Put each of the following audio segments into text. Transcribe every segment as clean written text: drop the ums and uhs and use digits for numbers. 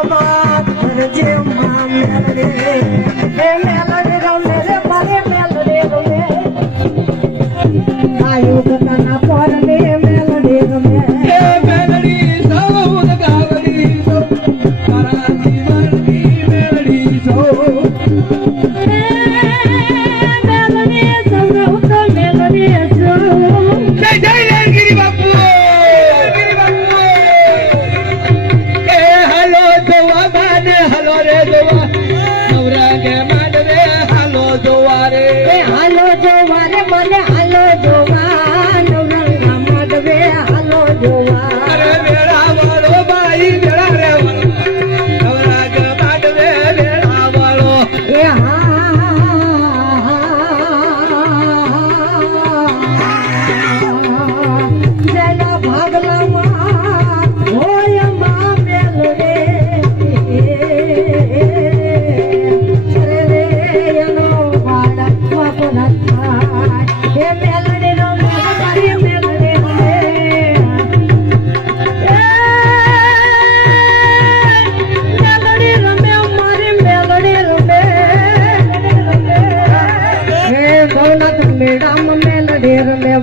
અમાર કરજે માં મેલડે એ મેલડે રમે રે મારે મેલડે રમે આયુ ગતાના પરને મેલડે રમે એ મેલડી સૌદ ગાવડી સો તારા જીવનની મેલડી સો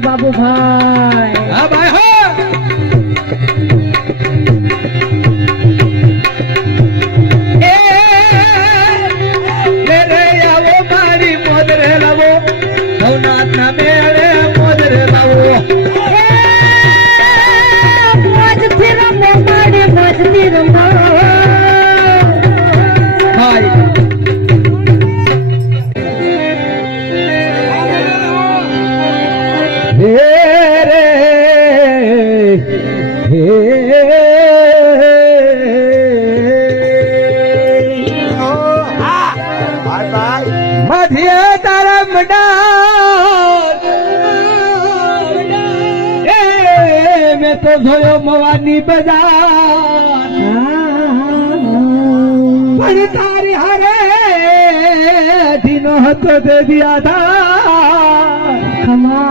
बाबू भाई हाँ भाई हो मेरे आवो मारी मोदरे लावो भवनाथ ना मेरे मोदरे लावो मज फिर मारी मज फिर भाई मध्य तरम मैं तो जोयो मवानी बाजार पर तारी हरे दिनों तो दे दिया था खमा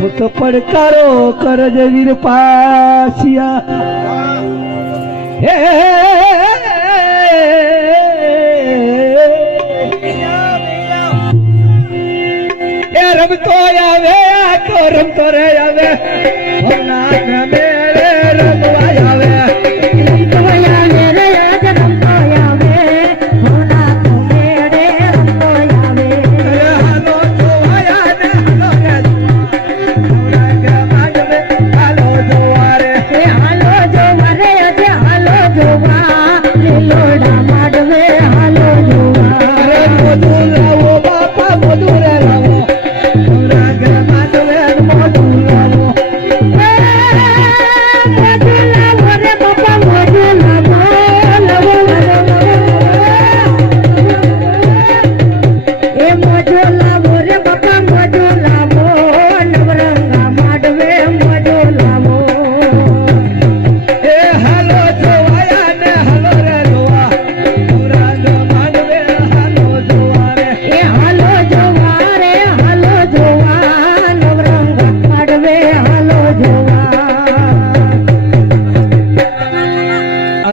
वो तो पड़कारो कर वीर पासिया रमतो आवे तो रमतो रे आवे भवनाथ में